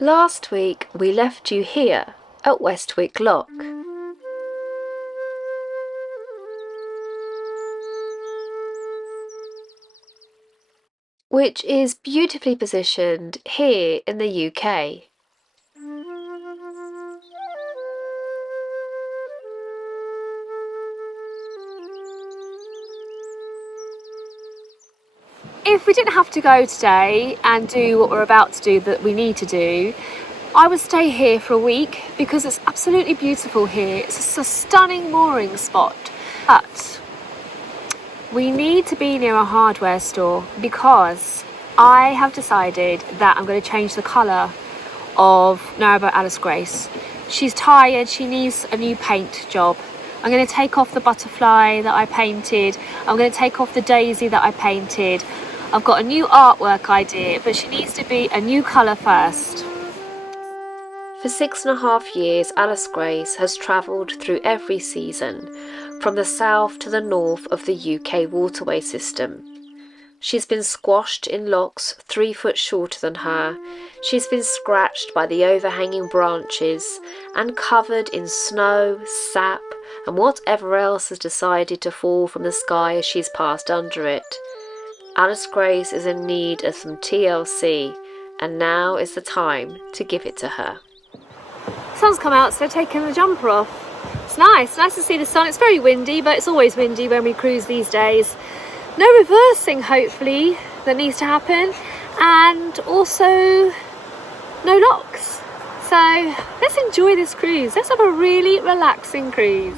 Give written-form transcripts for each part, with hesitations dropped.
Last week we left you here at Westwick Lock. Which is beautifully positioned here in the UK. If we didn't have to go today and do what we're about to do that we need to do, I would stay here for a week because it's absolutely beautiful here. It's a stunning mooring spot, but we need to be near a hardware store because I have decided that I'm going to change the colour of Narrowboat Alice Grace. She's tired, she needs a new paint job. I'm going to take off the butterfly that I painted. I'm going to take off the daisy that I painted. I've got a new artwork idea, but she needs to be a new colour first. For 6.5 years, Alice Grace has travelled through every season, from the south to the north of the UK waterway system. She's been squashed in locks 3 foot shorter than her. She's been scratched by the overhanging branches and covered in snow, sap, and whatever else has decided to fall from the sky as she's passed under it. Alice Grace is in need of some TLC, and now is the time to give it to her. The sun's come out, so taking the jumper off. It's nice to see the sun. It's very windy, but it's always windy when we cruise these days. No reversing, hopefully, that needs to happen, and also no locks. So let's enjoy this cruise. Let's have a really relaxing cruise.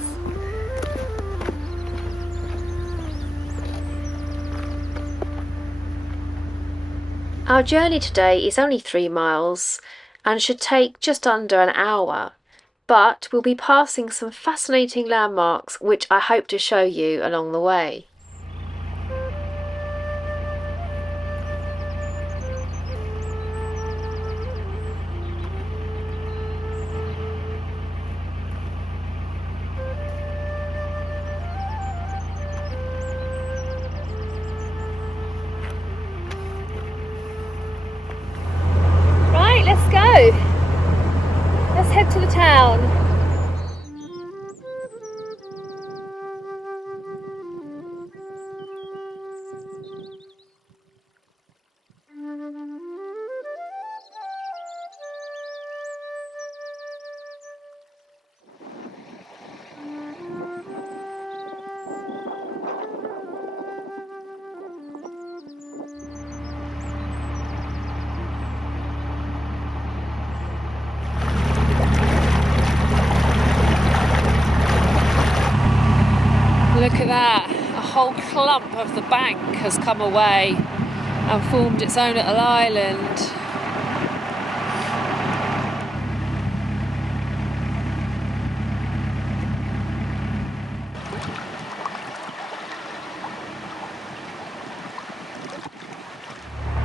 Our journey today is only 3 miles and should take just under an hour, but we'll be passing some fascinating landmarks which I hope to show you along the way. Let's go. Let's head to the town. Look at that, a whole clump of the bank has come away and formed its own little island.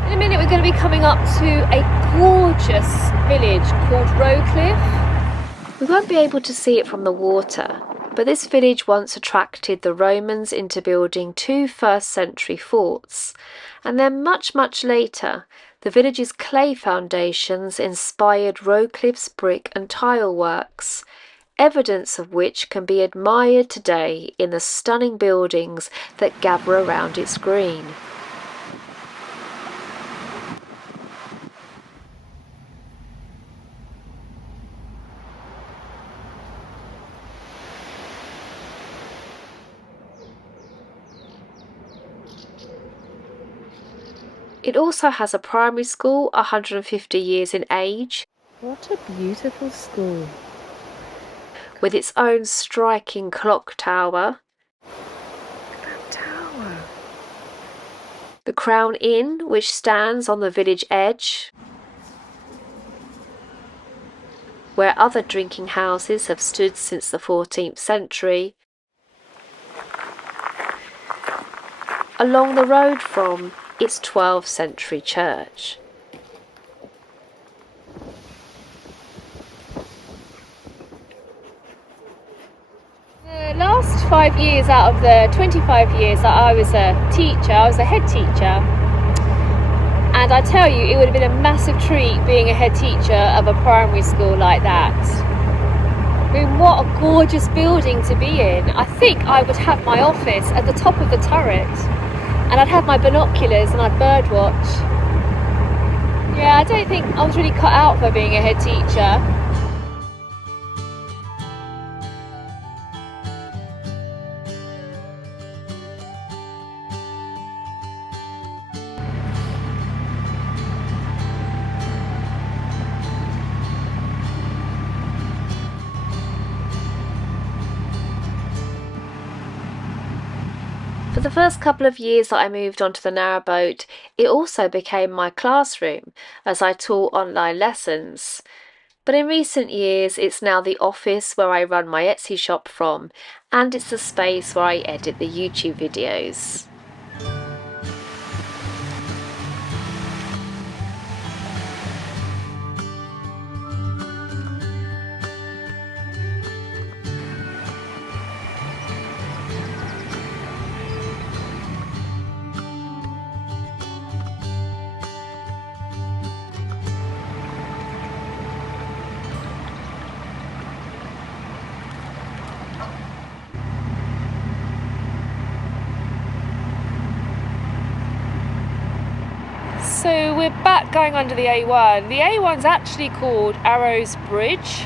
In a minute we're going to be coming up to a gorgeous village called Roecliffe. We won't be able to see it from the water, but this village once attracted the Romans into building 2 first-century forts, and then much later the village's clay foundations inspired Roecliffe's brick and tile works, evidence of which can be admired today in the stunning buildings that gather around its green. It also has a primary school 150 years in age. What a beautiful school. With its own striking clock tower. That tower. The Crown Inn, which stands on the village edge, where other drinking houses have stood since the 14th century. Along the road from its 12th century church. The last 5 years out of the 25 years that I was a teacher, I was a head teacher, And I tell you, it would have been a massive treat being a head teacher of a primary school like that. I mean, what a gorgeous building to be in. I think I would have my office at the top of the turret, and I'd have my binoculars and I'd birdwatch. Yeah, I don't think I was really cut out for being a head teacher. For the first couple of years that I moved onto the narrowboat, it also became my classroom as I taught online lessons. But in recent years, it's now the office where I run my Etsy shop from, and it's the space where I edit the YouTube videos. So we're back going under the A1. The A1's actually called Arrows Bridge,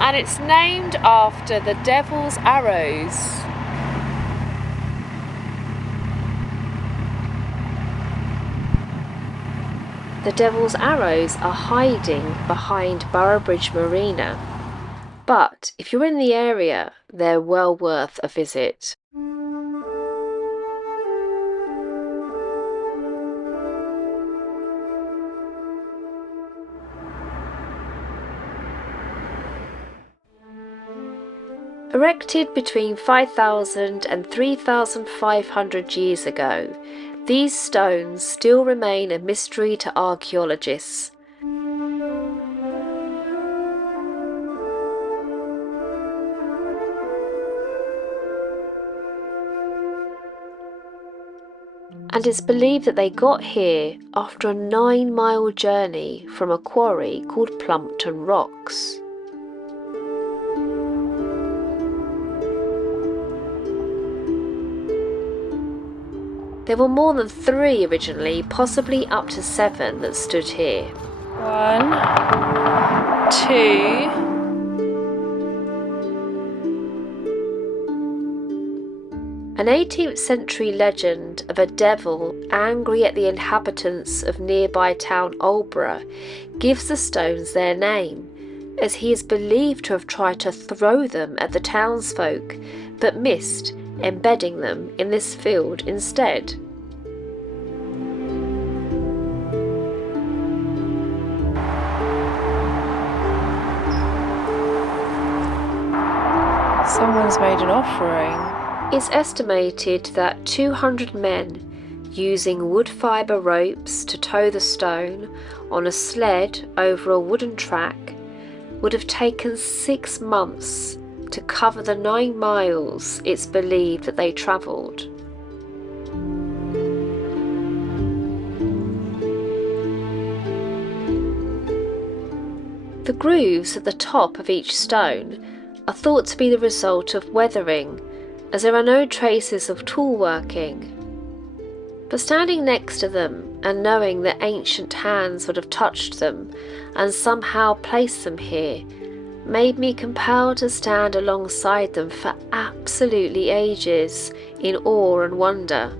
and it's named after the Devil's Arrows. The Devil's Arrows are hiding behind Boroughbridge Marina, but if you're in the area, they're well worth a visit. Erected between 5,000 and 3,500 years ago, these stones still remain a mystery to archaeologists. And it's believed that they got here after a 9-mile journey from a quarry called Plumpton Rocks. There were more than 3 originally, possibly up to 7 that stood here. 1, 2... An 18th century legend of a devil angry at the inhabitants of nearby town Aldborough gives the stones their name, as he is believed to have tried to throw them at the townsfolk, but missed, embedding them in this field instead. Someone's made an offering. It's estimated that 200 men, using wood fibre ropes to tow the stone on a sled over a wooden track, would have taken 6 months to cover the 9 miles it's believed that they travelled. The grooves at the top of each stone are thought to be the result of weathering, as there are no traces of tool working. But standing next to them and knowing that ancient hands would have touched them and somehow placed them here made me compelled to stand alongside them for absolutely ages in awe and wonder.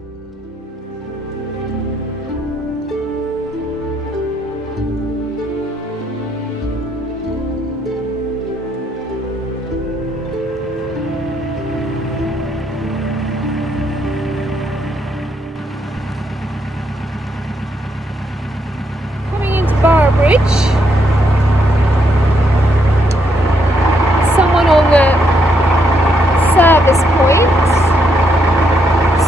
Boroughbridge. Someone on the service point.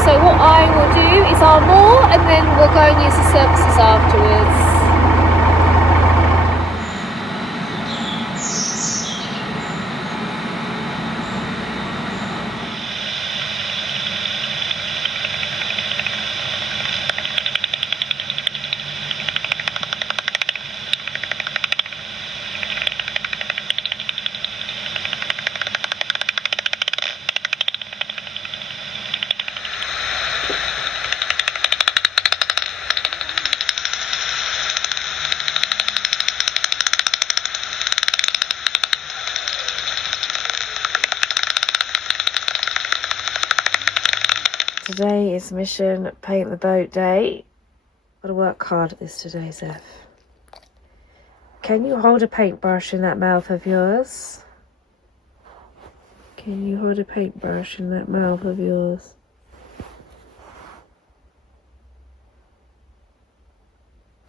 So what I will do is I'll moor and then we'll go and use the services afterwards. Today is mission paint the boat day. Gotta work hard at this today, Zeph. Can you hold a paintbrush in that mouth of yours? Can you hold a paintbrush in that mouth of yours?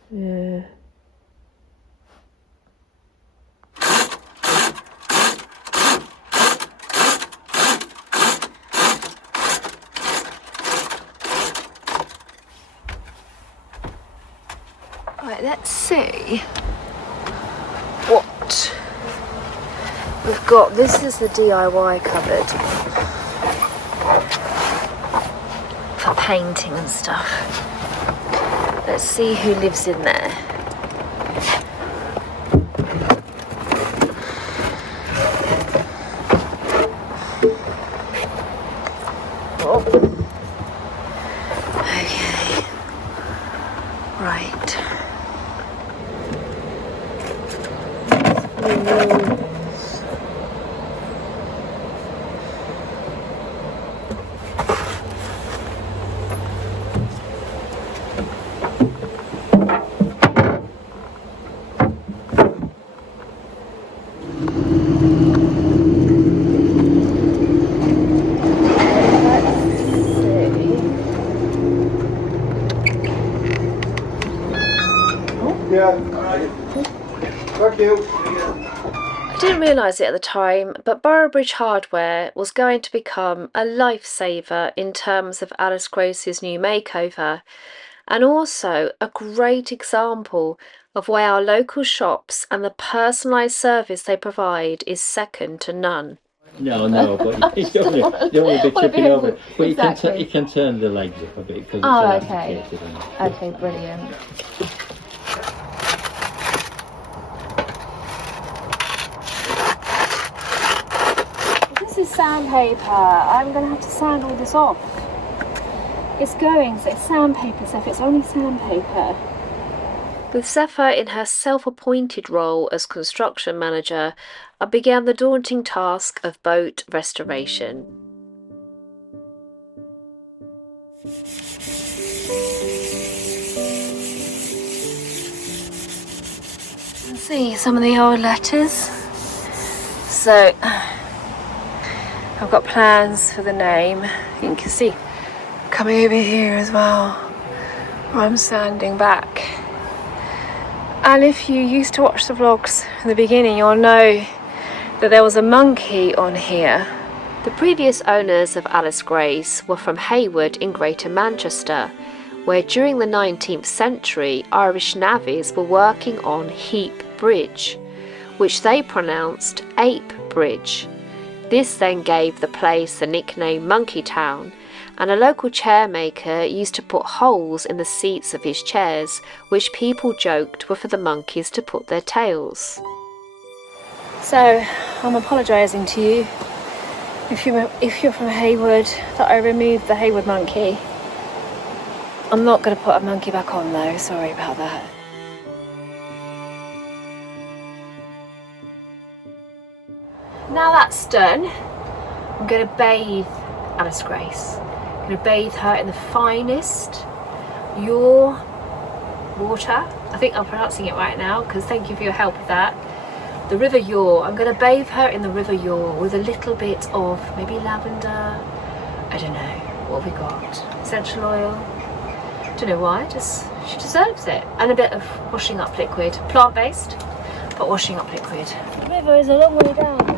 Yeah. Right, let's see what we've got. This is the DIY cupboard for painting and stuff. Let's see who lives in there. Oh. Okay. Right. Thank you. I didn't realise it at the time, but Boroughbridge hardware was going to become a lifesaver in terms of Alice Grace's new makeover, and also a great example of why our local shops and the personalised service they provide is second to none. No, but you don't want to be tripping over. But exactly. you can turn the legs up a bit because Oh, it's okay. elasticated. Okay, brilliant. This is sandpaper. I'm going to have to sand all this off. It's going, so it's sandpaper, Zeph. It's only sandpaper. With Zephyr in her self-appointed role as construction manager, I began the daunting task of boat restoration. Let's see some of the old letters. So, I've got plans for the name. You can see coming over here as well. I'm standing back. And if you used to watch the vlogs in the beginning, you'll know that there was a monkey on here. The previous owners of Alice Grace were from Hayward in Greater Manchester, where during the 19th century Irish navvies were working on Heap Bridge, which they pronounced Ape Bridge. This then gave the place the nickname Monkey Town, and a local chairmaker used to put holes in the seats of his chairs, which people joked were for the monkeys to put their tails. So, I'm apologising to you if you're from Hayward that I removed the Hayward monkey. I'm not going to put a monkey back on though, sorry about that. Now that's done, I'm going to bathe Alice Grace. I'm going to bathe her in the finest Your water. I think I'm pronouncing it right now, because thank you for your help with that. The River Your. I'm going to bathe her in the River Your with a little bit of maybe lavender. I don't know. What have we got? Essential oil. Don't know why. Just she deserves it. And a bit of washing up liquid. Plant-based, but washing up liquid. The river is a long way down now.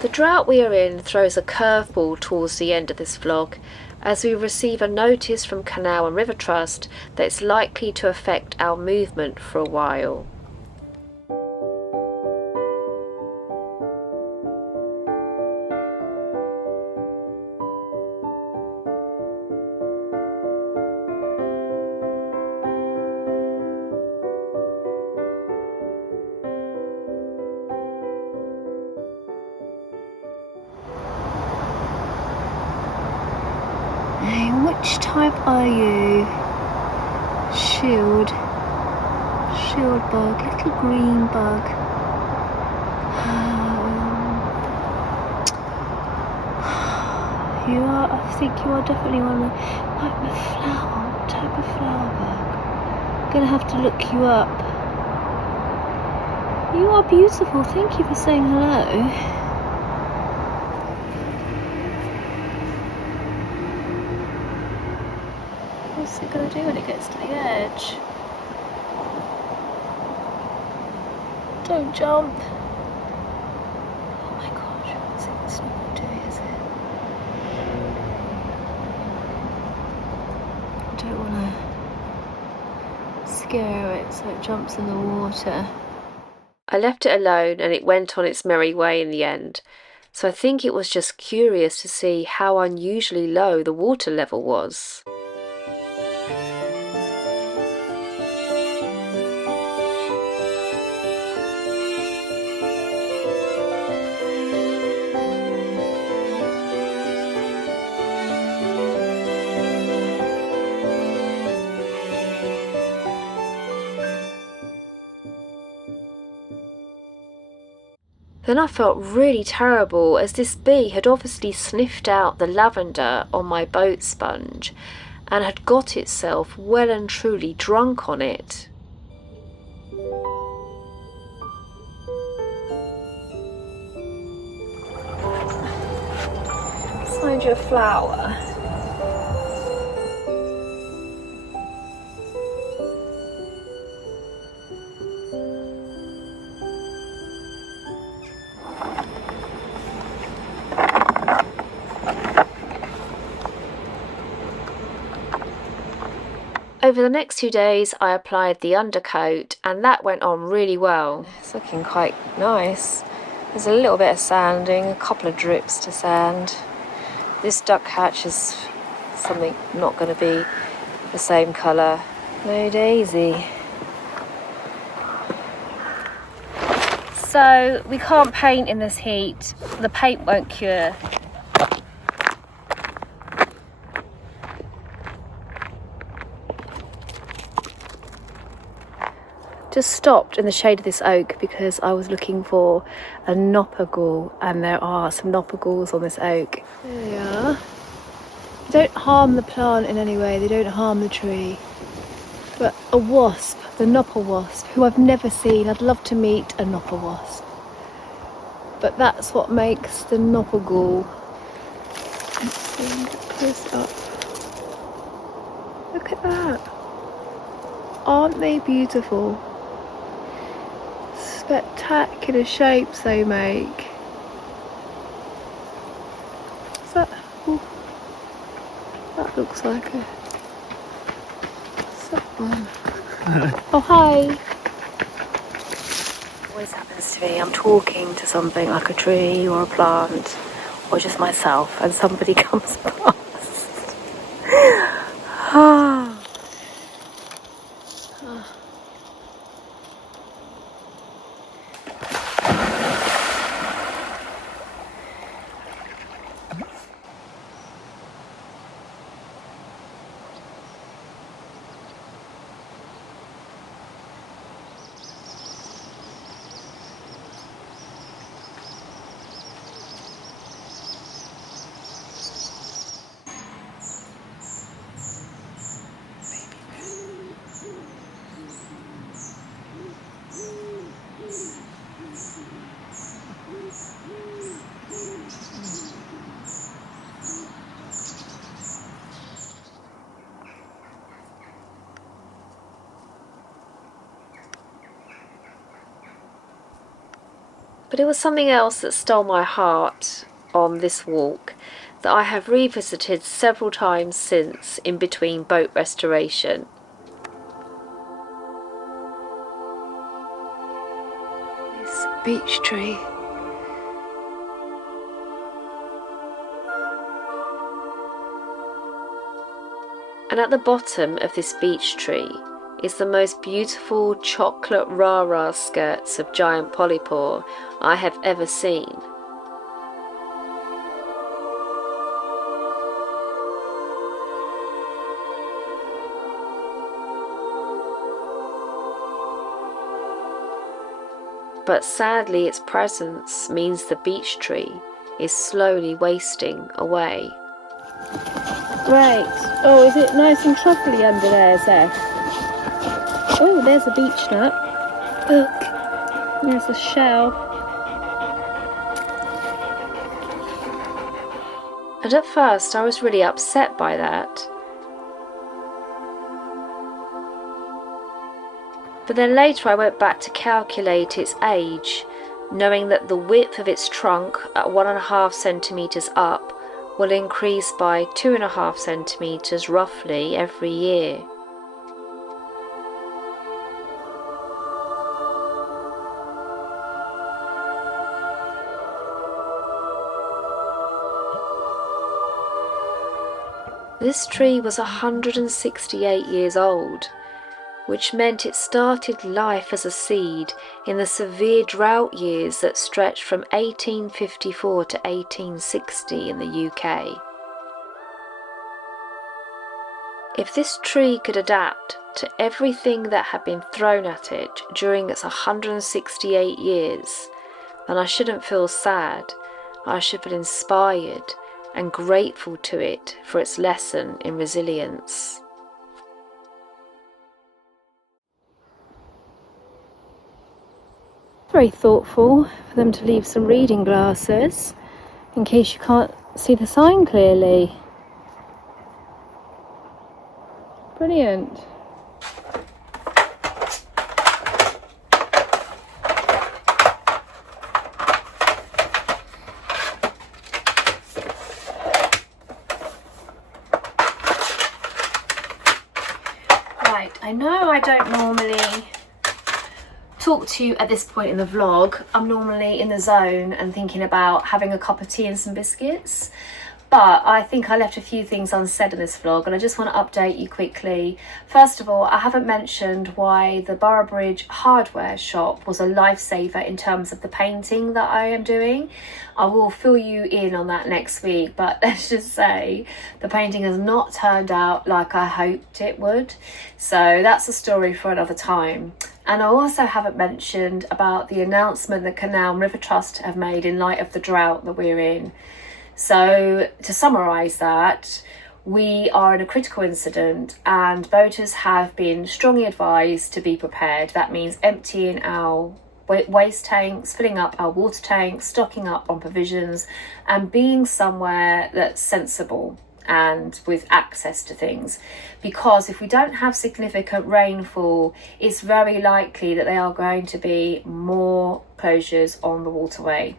The drought we are in throws a curveball towards the end of this vlog, as we receive a notice from Canal and River Trust that it's likely to affect our movement for a while. Which type are you? Shield bug, little green bug. You are, I think you are definitely one of the, like a flower, what type of flower bug? I'm gonna have to look you up. You are beautiful, thank you for saying hello. What's it gonna do when it gets to the edge? Don't jump. Oh my gosh, what's it? It's not gonna do it, is it? I don't wanna scare it so it jumps in the water. I left it alone and it went on its merry way in the end, so I think it was just curious to see how unusually low the water level was. Then I felt really terrible as this bee had obviously sniffed out the lavender on my boat sponge and had got itself well and truly drunk on it. Find you a flower. Over the next 2 days I applied the undercoat and that went on really well. It's looking quite nice. There's a little bit of sanding, a couple of drips to sand. This duck hatch is something not going to be the same colour. No daisy. So we can't paint in this heat. The paint won't cure. Just stopped in the shade of this oak because I was looking for a noppergall, and there are some noppergalls on this oak. There they are. They don't harm the plant in any way, they don't harm the tree. But a wasp, the nopper wasp, who I've never seen, I'd love to meet a nopper wasp. But that's what makes the noppergall. Let's see, close up. Look at that. Aren't they beautiful? Spectacular shapes they make. Is that? Ooh, that looks like a. What's that one? Oh, hi. Always happens to me. I'm talking to something like a tree or a plant or just myself, and somebody comes past. Ah. But it was something else that stole my heart on this walk that I have revisited several times since in between boat restoration. This beech tree. And at the bottom of this beech tree is the most beautiful chocolate rah-rah skirts of giant polypore I have ever seen. But sadly its presence means the beech tree is slowly wasting away. Right. Oh, is it nice and truffly under there, Zeph? Oh, there's a beach nut. Look, there's a shell. And at first I was really upset by that. But then later I went back to calculate its age, knowing that the width of its trunk at 1.5 centimetres up will increase by 2.5 centimetres roughly every year. This tree was 168 years old, which meant it started life as a seed in the severe drought years that stretched from 1854 to 1860 in the UK. If this tree could adapt to everything that had been thrown at it during its 168 years, then I shouldn't feel sad. I should feel inspired and grateful to it for its lesson in resilience. Very thoughtful for them to leave some reading glasses in case you can't see the sign clearly. Brilliant. Right, I know I don't normally talk to you at this point in the vlog. I'm normally in the zone and thinking about having a cup of tea and some biscuits, but I think I left a few things unsaid in this vlog and I just want to update you quickly. First of all, I haven't mentioned why the Boroughbridge hardware shop was a lifesaver in terms of the painting that I am doing. I will fill you in on that next week, but let's just say the painting has not turned out like I hoped it would, so that's a story for another time. And I also haven't mentioned about the announcement that Canal and River Trust have made in light of the drought that we're in. So to summarise that, we are in a critical incident and boaters have been strongly advised to be prepared. That means emptying our waste tanks, filling up our water tanks, stocking up on provisions and being somewhere that's sensible and with access to things, because if we don't have significant rainfall, it's very likely that there are going to be more closures on the waterway,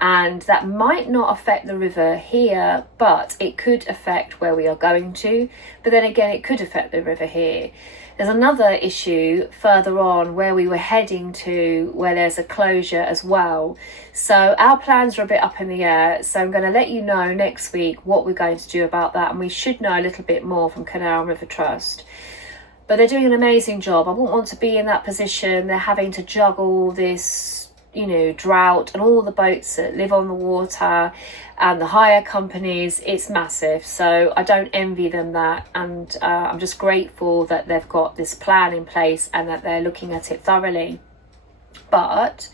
and that might not affect the river here, but it could affect where we are going to. But then again, it could affect the river here. There's another issue further on where we were heading to, where there's a closure as well. So our plans are a bit up in the air. So I'm going to let you know next week what we're going to do about that. And we should know a little bit more from Canal and River Trust. But they're doing an amazing job. I wouldn't want to be in that position. They're having to juggle this, you know, drought and all the boats that live on the water and the hire companies. It's massive, so I don't envy them that, and I'm just grateful that they've got this plan in place and that they're looking at it thoroughly. But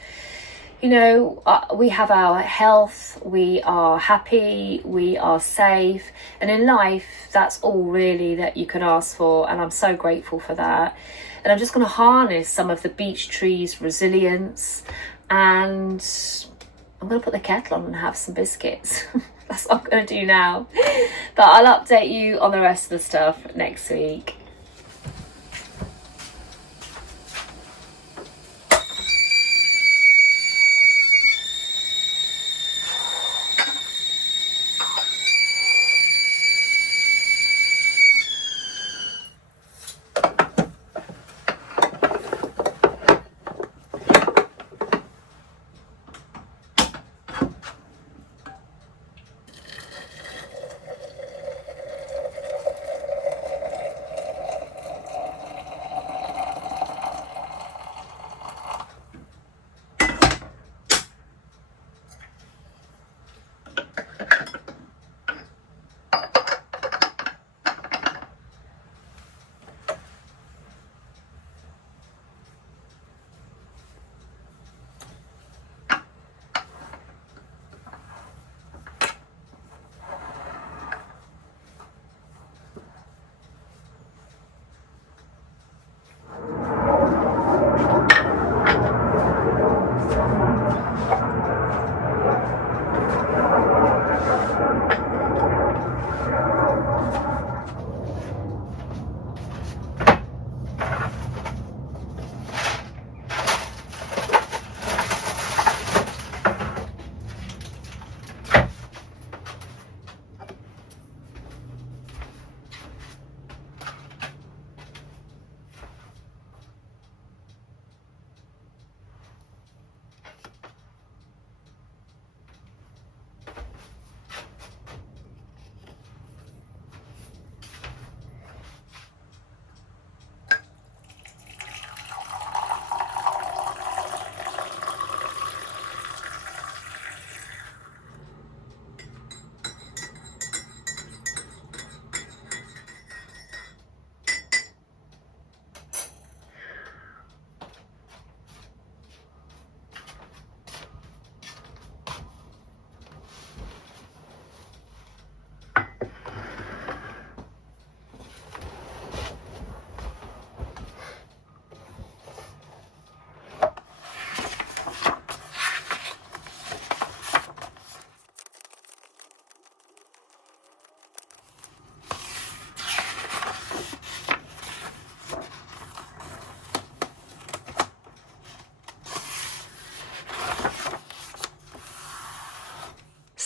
you know, we have our health, we are happy, we are safe, and in life that's all really that you can ask for, and I'm so grateful for that. And I'm just going to harness some of the beech tree's resilience, and I'm going to put the kettle on and have some biscuits. That's what I'm going to do now. But I'll update you on the rest of the stuff next week.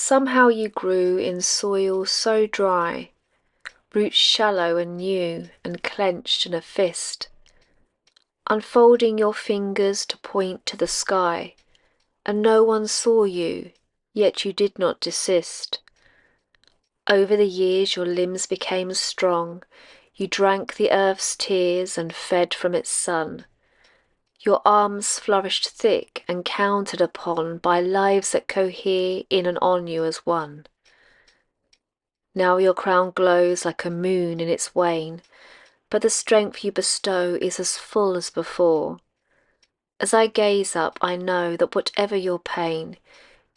Somehow you grew in soil so dry, roots shallow and new and clenched in a fist, unfolding your fingers to point to the sky, and no one saw you, yet you did not desist. Over the years your limbs became strong, you drank the earth's tears and fed from its sun. Your arms flourished thick and counted upon by lives that cohere in and on you as one. Now your crown glows like a moon in its wane, but the strength you bestow is as full as before. As I gaze up, I know that whatever your pain,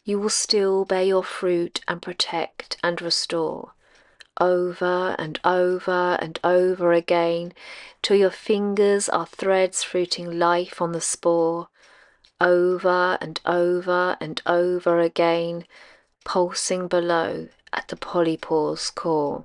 you will still bear your fruit and protect and restore, over and over and over again, till your fingers are threads fruiting life on the spore, over and over and over again, pulsing below at the polypore's core.